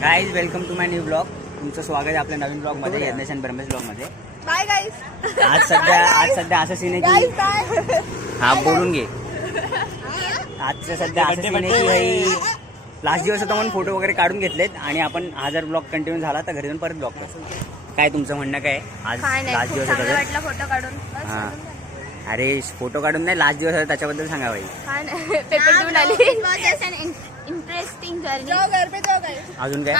Guys welcome to my new blog. तुमचं स्वागत आहे आपल्या नवीन ब्लॉग मध्ये, यज्ञेश आणि ब्रह्मेश ब्लॉग मध्ये. Bye guys. आज सध्या असं सीन आहे की हा बोलून घे. आजचं सध्या असं सीन आहे की भाई लास्ट दिवस होता म्हणून फोटो वगैरे काढून घेतलेत आणि आपण हा जर ब्लॉग कंटिन्यू झाला तर घरी जाऊन परत ब्लॉग करतो. काय तुमचं म्हणणं काय? आज लास्ट दिवस होता तर फोटो काढून. हा अरे फोटो काढून नाही, लास्ट दिवस होता त्याच्याबद्दल सांगा भाई. पेपर देऊन आली. Interesting journey. अजून काय?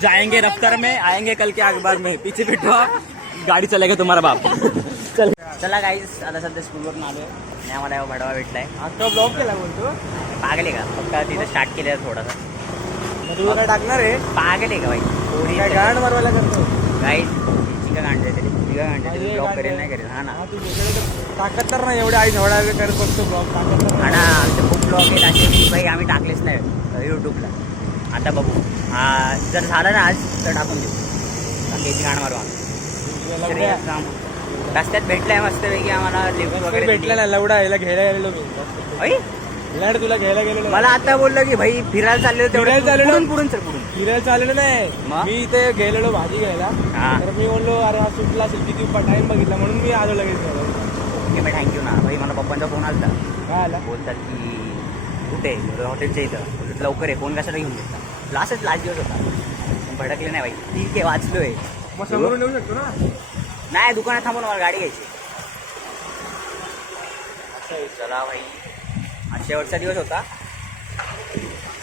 जाएंगे रफ्तार में, आएंगे कल के अखबार में, पीछे बैठो आप, गाडी चलेगा तुम्हारा बाप. चला गाईज आता सध्या स्कूलवरून आलोय आणि आम्हाला भडवा भेटलाय. आता ब्लॉग केला बोलतो पागले का? फक्त तिथे स्टार्ट केलं थोडासा. तुला काय टाकणार आहे? पागले का भाई? काय गाण मारवायला करतो गाईज चिका गांडते तरी चिका गांडते ब्लॉग करेल नाही करेल. हा ना ताकद तर नाही एवढे आई झवडा करत बसतो ब्लॉग. ताकद तर हा ना आमचे खूप ब्लॉग आहेत असे की भाई आम्ही टाकलेच नाही यूट्यूबला. आता बघू जर झालं ना आज तर टाकून देऊ. बाकीची गाणं मारू आम्ही. काम रस्त्यात भेटलाय मस्तपैकी आम्हाला लिफ्ट वगैरे भेटला ना लवडा यायला घ्यायला गेलेलो मी. भाई लड तुला घ्यायला गेलेलो. मला आता बोललो की भाई फिरायला चाललेलो तेवढं फिरायला चाललेलो? पुढून चल पुढून. फिरायला चाललेलो नाही मग? मी इथे गेलेलो भाजी घ्यायला. हा. तर मी बोललो अरे हा सुटला असेल किती टाइम बघितला म्हणून मी आलो लगेच. ओके मी थँक्यू ना भाई. मला पप्पांचा फोन आला काय आला? बोलतात की कुठे हॉटेलच्या इथं बोलतात लवकर आहे. फोन कशाला घेऊन देता? लास्ट दिवस होता भडकले नाही भाई. ठीक आहे वाचलोय. मग समोरून येऊ शकतो ना. नाही दुकानात थांबून मला गाडी घ्यायची. चला भाई आज शेवटचा दिवस होता.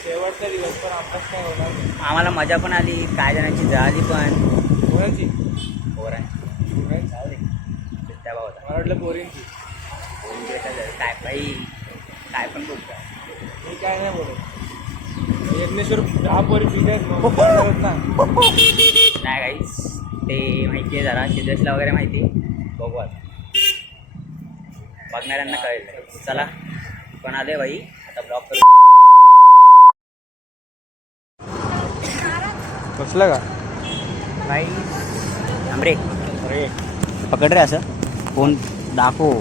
शेवटचा दिवस पण अभ्यास काय होणार नाही. आम्हाला मजा पण आली, काय जणांची जळाली पण. कोणाची? पोरांची जाऊ दे. त्या भावाचा मला वाटलं पोरींची. काय भाई काय पण बोलतो. मी काय नाही बोलत. यज्ञेश्वर 10 पोरी ठीक आहेत ना. नाही काहीच ते माहिती आहे जरा सिद्धेशला वगैरे माहिती. बघू आता बघणाऱ्यांना कळेल. चला पण आले भाई आता ब्लॉग करू. बसला का भाई थांबरे अरे पकड रे असं फोन दाखव.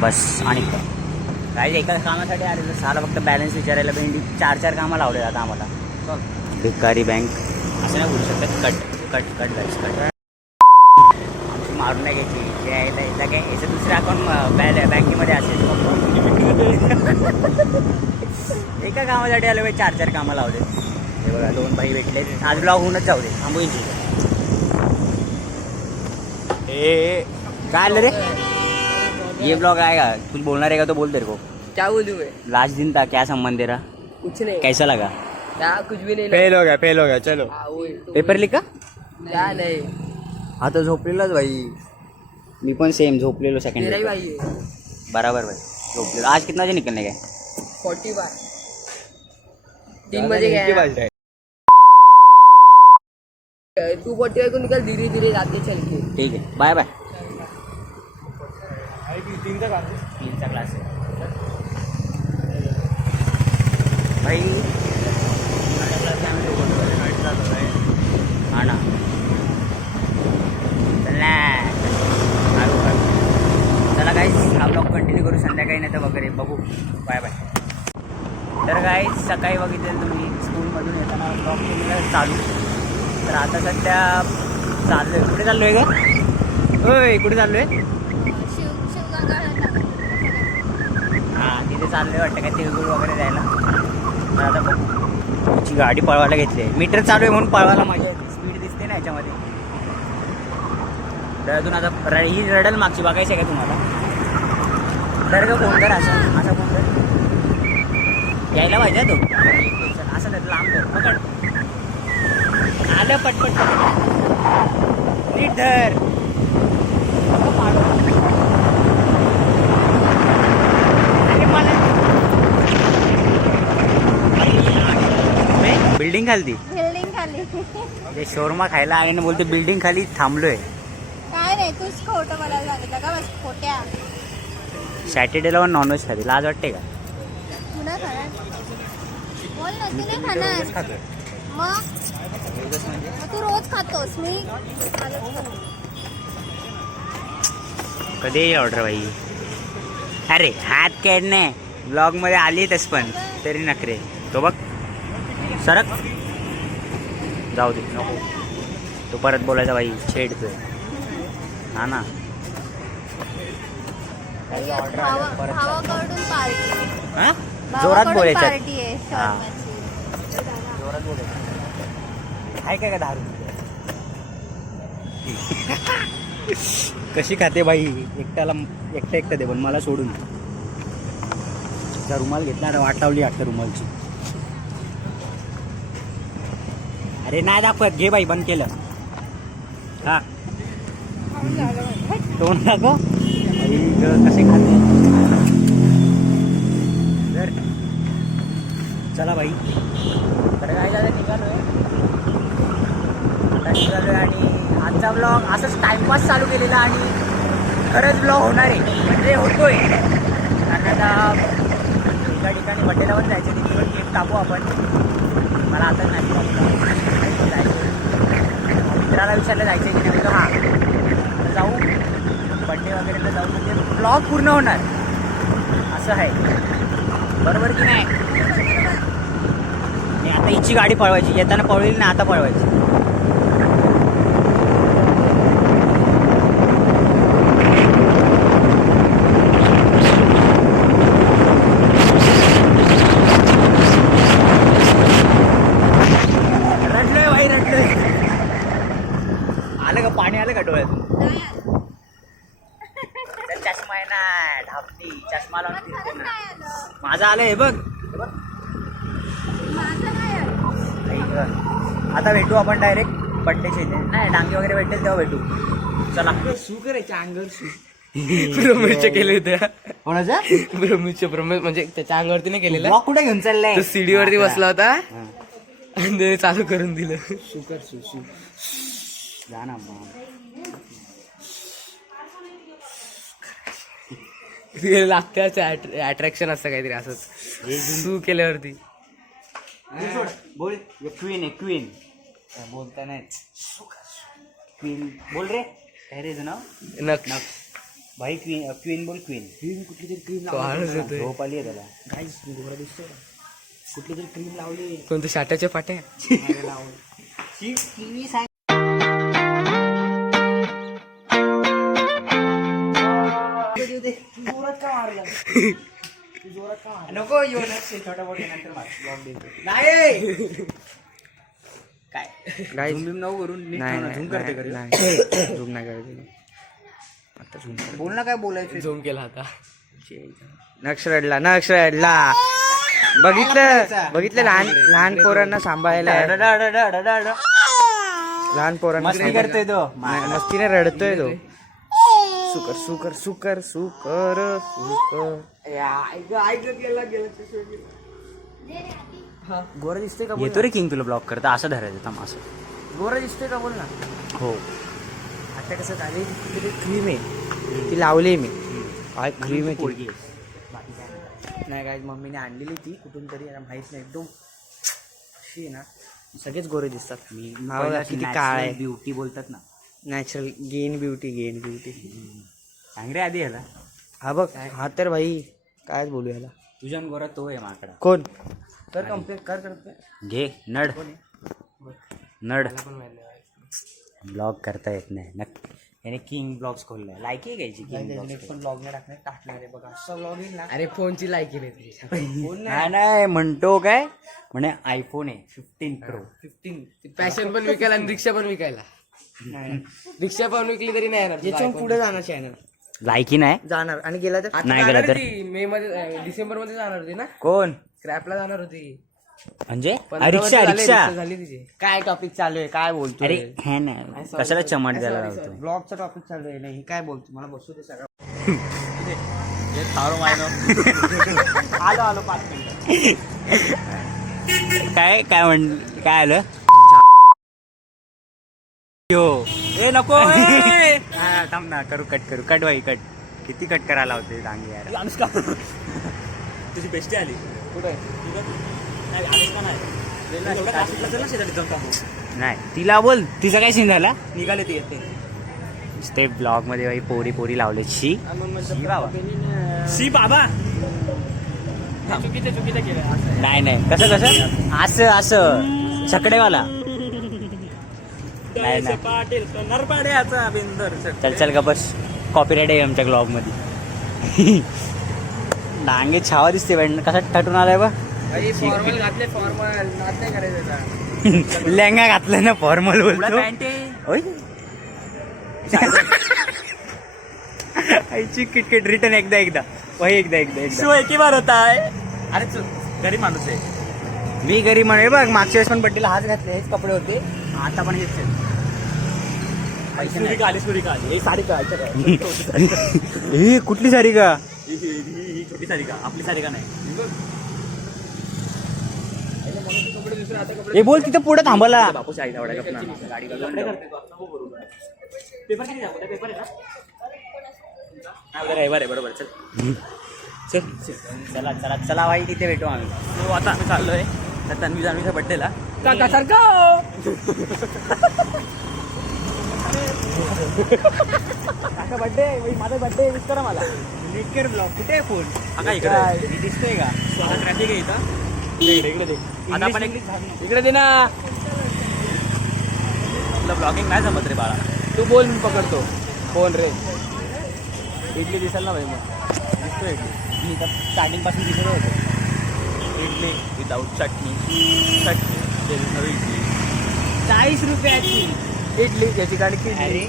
बस आणि काही एका कामासाठी आलेलं साला फक्त बॅलन्स विचारायला भेंडी 4 कामं लावले आता आम्हाला. भिकारी बँक असं नाही बोलू शकत. कट कट आमची मारून नाही घ्यायची. जे आहे एकदा काय याचं दुसरं अकाउंट बँकेमध्ये असेल. एका कामासाठी आलं भाई 4 कामं लावले. हे बघा 2 भाई भेटले. आज ब्लॉग होऊनच जाऊ दे. थांबून ए काय आलं रे? ये ब्लॉग आएगा कुछ बोलना रहेगा तो बोल तेरे को. क्या बोलूं मैं? लास्ट दिन था क्या संबंध तेरा? कुछ नहीं. कैसा लगा? क्या कुछ भी नहीं. फेल हो गया चलो. पेपर लिखा? क्या नहीं. हा तर झोपलेलाच भाई. मी पण सेम झोपलेलो मेरा ही सेकंड. भाई है. बराबर भाई झोपलेलो. आज कितना बजे निकलने गए? 40 बार 3 बजे गया. तू 40 को निकल धीरे धीरे जाते चल के. ठीक है बाय बाय. 3चा का 3चा क्लास आहे भाई. हा ना चला काही हा ब्लॉग कंटिन्यू करू संध्याकाळी नाही तर वगैरे बघू. Bye bye. तर काही सकाळी बघितलं तुम्ही स्कूलमधून येताना ब्लॉग केलेला चालू. तर आता सध्या चाललो आहे. कुठे चाललो आहे का? होय कुठे चाललो आहे? हां तिथे चाललो आहे वाटतं काय तिळगुळ वगैरे द्यायला. तर आता बघ तुझी गाडी पळवायला घेतली आहे. मीटर चालू आहे म्हणून पळवायला मजा येते. स्पीड दिसते ना याच्यामध्ये. तर अजून आता ही रडल मागची बघायची आहे का तुम्हाला? तर का फोन कर असा फोन कर. यायला पाहिजे तो असं तर लांब धर पकड. आलं पटपट नीट धर. बिल्डिंग खाली जे शोरमा खायला आहे ना बोलते बिल्डिंग खाली थांबलोय. काय नाही तूच खोटं मला सांगितलं का? बस खोट्या. सॅटर्डेला पण नॉनव्हेज खाते. लाज वाटते का? तू नाही खाणार. बोल ना तू नाही खाणार. मग तू रोज खातोस. मी आजच खातो. कधी येईल ऑर्डर बाई? अरे हात कॅड नाही, ब्लॉग मध्ये आली तस पण तरी नखरे. तो बघ सरक, जाऊ दे नको. तो परत बोलायचा बाई छेडतोय. हा ना, भावाकडून पार्टी. हा जोरात बोलायचं. पार्टी आहे हा. शॉर्माची. जोरात बोलायचं. आहे काय का दारू? कशी खाते बाई, एकटं दे पण मला सोडून. रुमाल घेतला ना, वाट लावली वाटतं रुमालची. अरे नाही दाखवत, घे बाई, बंद केलं. हा तोंड दाखव. कसे खाते तर. चला बाई, तर काय झालं, निघालोय आणि आजचा ब्लॉग असंच टाइमपास चालू केलेला आणि खरंच ब्लॉग होणार आहे, म्हणजे होतोय. कारण आता एका ठिकाणी बड्डेला पण जायचं, तिथे पण केक कापू आपण. मला आता नाही जायचं, मित्राला विचारलं जायचं की नाही, तर हां जाऊ, बड्डे वगैरेला जाऊ, म्हणजे ब्लॉग पूर्ण होणार असं आहे. बरोबर की नाही? आणि आता हिची गाडी पळवायची, येताना पळवली ना, आता पळवायची. पाणी आलं का डोळ्यात? चष्मा आहे ना, ढापती चष्मा लावून फिरते ना. माझा आलंय बघ. आता भेटू आपण डायरेक्ट बड्डेच्या इथे. नाही डांगे वगैरे भेटेल तेव्हा भेटू. चला. शू करायचे अंगावर शू. ब्रह्मेशच्या केले होते. कोणाचा? ब्रह्मेश म्हणजे त्याच्या अंगावरती नाही केलेलं. ब्लॉग कुठे घेऊन चाललाय? तो सीडीवरती बसला होता आणि त्याने चालू करून दिलं. शू कर शू शू. जा ना लागते अट्रॅक्शन असतं काहीतरी असंच सू केल्यावरती. बोल. क्वीन आहे, क्वीन बोलता नाही. क्वीन बोल रे. काय रे नाव? नक्ष भाई. क्वीन क्वीन बोल. क्वीन कुठली तरी क्रीम लावली, झोप आली आहे त्याला. काहीच दिसतोय, कुठली तरी क्रीम लावली. कोणत्या शाटाच्या पाट्या नको येऊ छोटा मोठे नंतर नाही काय झूम नको करून. झूम करते का? झूम नाही करते आता. झूम बोल ना, काय बोलायचं. झूम केला आता. नक्ष रडला. बघितलं लहान पोरांना सांभाळायला. लहान पोरांना मस्ती करतोय तो, मस्तीने रडतोय तो. सुकर सुकर सुकर सुकर सुकर. गोरा दिसतोय का? येतो रे किंग तुला ब्लॉक करता. असं धरायचं थांब, असं. गोरा दिसतोय का बोल ना. हो. आता कसं झाले, क्रीम आहे ती लावली मी. काय क्रीम आहे ती? नाही काय, मम्मीने आणलेली ती कुठून तरी, माहित नाही. एकदम अशी आहे ना, सगळेच गोरे दिसतात. किती काळ आहे. ब्युटी बोलतात ना, नॅचरल गेन ब्युटी. सांग रे आधी ह्याला. हा बघ, हा तर भाई कायच बोलू याला. तुझ्या गोरा तो आहे माकडा. कोण? तर कम्प्लीट कर. घे नड ब्लॉग करता येत नाही. याने किंग ब्लॉग्स खोललाय. लायकी घ्यायची पण ब्लॉग नाही टाकणार आहे बघा. असं ब्लॉग येईल ना. अरे फोनची लायकी नाही म्हणतो काय म्हणे आयफोन आहे 15 Pro. 15 पॅशन पण विकायला आणि रिक्षा पण विकायला. रिक्षा पण विकली तरी नाही येणार. ज्याच्या पुढे जाणार चॅनल. लायकी नाही जाणार आणि गेला तर नाही गेला तर मे मध्ये डिसेंबर मध्ये जाणार होती ना. कोण? स्क्रॅपला जाणार होती. म्हणजे रिक्षा झाली तिची. काय टॉपिक चालू आहे, काय बोलतो? अरे हे नाही, कशाला चमट द्यायला लावतो. ब्लॉगचा टॉपिक चालू आहे. नाही काय बोलतो, मला बसू दे सगळं. आलो 5 मिनिटं. काय आलं? ए नको. थांब ना, कट बाई कट. किती कट करायला होते डांगे यार. अनुष्का तुझी बेस्टी आली. कुठे? नाही तिला बोल. तिचा काय सीन झाला? निघाले ते येते. ते ब्लॉग मध्ये बाई पोरी पोरी लावले शी बाबा शी बाबा चुकीचं केलं. नाही नाही कसं कसं असं असं छकडेवाला नाही नाही पाटील नरपाड्याचा बिंदर चल चल का बस कॉपीराईट आहे आमच्या ब्लॉग मध्ये डांगे छावा दिसते बाई कसा ठटून आलाय बा फॉर्मल घातले फॉर्मल नाद नाही करायचं. लेंगा घातलं ना फॉर्मल बोलतो पॅन्ट होय आईची किटकिट रिटर्न एकदा वही एकदा शो एक बार होता आहे. अरे गरीब माणूस आहे. मी घरी म्हणे बघ मागच्या वेळेस पण बड्डीला हात घातले हेच कपडे होते आता पण हेच आहेत. पैसे नाही. सुरी का आली साडी का ए कुठली साडी का ही छोटी साडी का आपली साडी का नाही. ए बोल तिथं पुढे थांबला बापूची आई आवडा पेपर किती दाखवता पेपर आहे ना रविवार आहे बरोबर चल चल चला चला चला भाई तिथे भेटू आम्ही तो आता आम्ही चाललोय तर तन्वी जान्हवीच्या बड्डेला काका सारखा काका बड्डे माझा बड्डे विश करा मला लिटकर ब्लॉग कुठे आहे फोन काका इकडे दिसतोय का स्वतः ट्रॅफिक आहे इथं इकडे दे आता आपण इकडे दे ना तुला ब्लॉगिंग नाही जमत रे बाळा तू बोल मी पकडतो फोन रे इडली दिसेल ना भाई मग दिसतो इडली मी तर स्टार्टिंग पासून दिसत होतो इडली विदाऊट चटणी नवी इडली 40 रुपयाची इडली याची गाडी अरे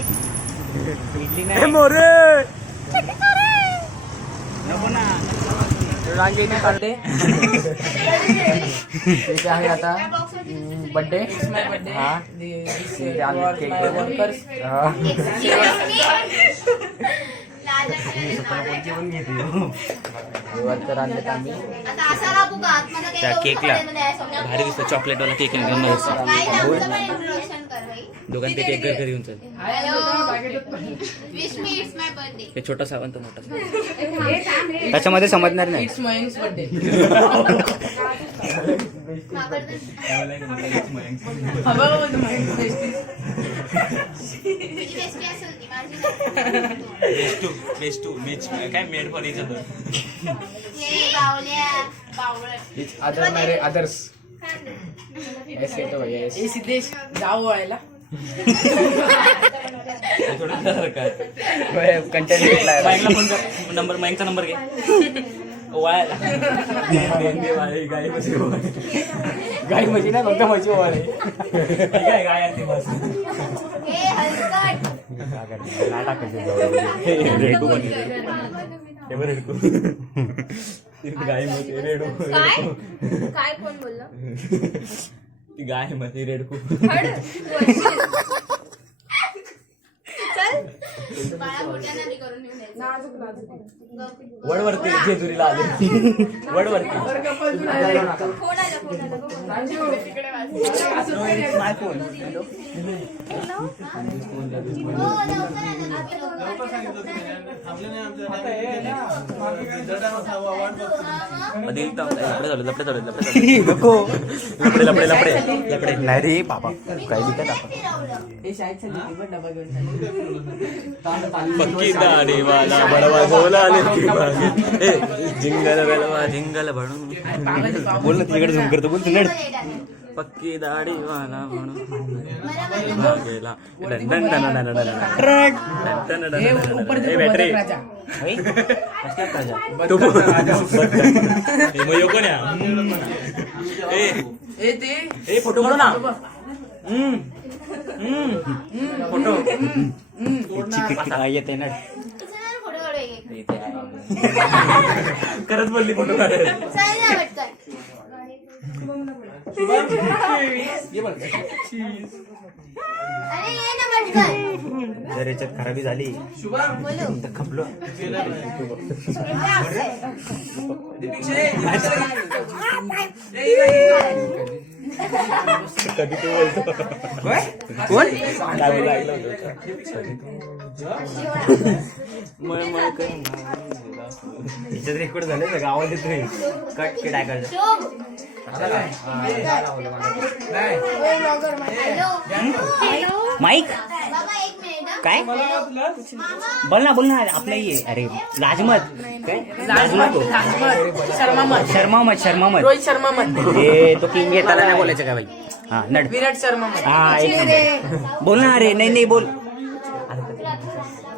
इडली नाही मोरे नको ना रांगेने काढते इथे आहे आता बड्डे हा तर आणले आम्ही त्या केकला भारी दिसतो चॉकलेटवाला केक दोघांनी ते केक घरी घेऊन चल हे छोटा सावंत मोठा त्याच्यामध्ये समजणार नाही काय मेड फॉर इच अदर्स ऐसे तो भैया ऐसे सिद्धेश जाओ वळायला कंटेंट भेटला मयंकला फोन कर नंबर मयंकचा नंबर घे वाळायला गाई म्हशी ना फक्त म्हशी ओवाळे काय गाय आणते बस रेडू रेडू गाय मध्ये रेडू काय कोण बोललं ती गाय मध्ये रेडकू चल बाळा मोठ्या नदी करून घेऊन यायचं. वडवरती जेजुरीला आले वडवरती फोन आला तिकडे माय फोन हो लवकर लपडे नाही रे बाबा काय लिहितात आपण हे शाळेत डबा घेऊन पक्की दाढी वाला बडवा बोला जिंगल बेलवा जिंगल म्हणून बोल ना तिकडे झूम करतो बोल तू पक्की दाढी वाला म्हणून बॅटरी फोटो काढू ना फोटो येते ना खरंच बोलली फोटो काढायला अरे ये ना पटकन जर याच्यात खराबी झाली तर खपलो कधी तू बोलतो कोण याच्यात रेकॉर्ड झाले सगळं आवाज येतोय कट के टाकायचं हॅलो माईक बाबा एक मिनिट काय बोल ना आपलं ये अरे लाजमत काय लाजमत शर्मा मत रोहित शर्मा मत हे तो किंग आहे त्याला नाही बोलायचं का भाई हा नड विराट शर्मा मत हा एक नंबर बोल ना अरे नाही बोल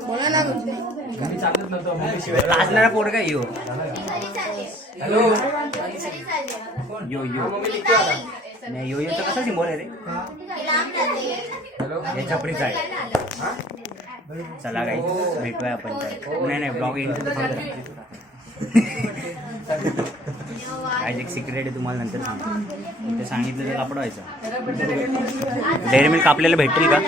बोला ना लाजणारा पोरगा आहे यो यो नाही यो योचा कसा सिम्बॉल आहे रे या छपडीचा आहे चला काही भेटूया आपण नाही ब्लॉग येईल काय एक सिक्रेट आहे तुम्हाला नंतर सांगतो ते सांगितलं तर कापड व्हायचं डेअरी मिल्क आपल्याला भेटेल का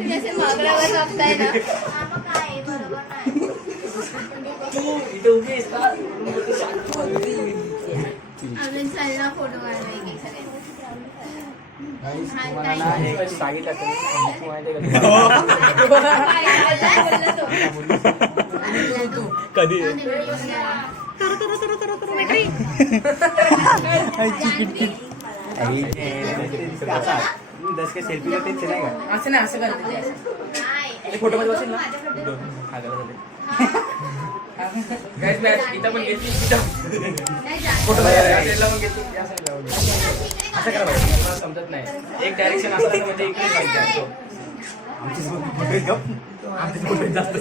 जैसे मागण्यावर बघताय ना अजून चालला फोटो काढवायचे कधी दस के सेल्फी तेच नाही का असं नाही असं करते ते फोटो मध्ये बसेल ना इथं पण घेतली फोटो असं करा मला समजत नाही एक डायरेक्शन असलं म्हणजे इकडे पाहिजे आमची जास्त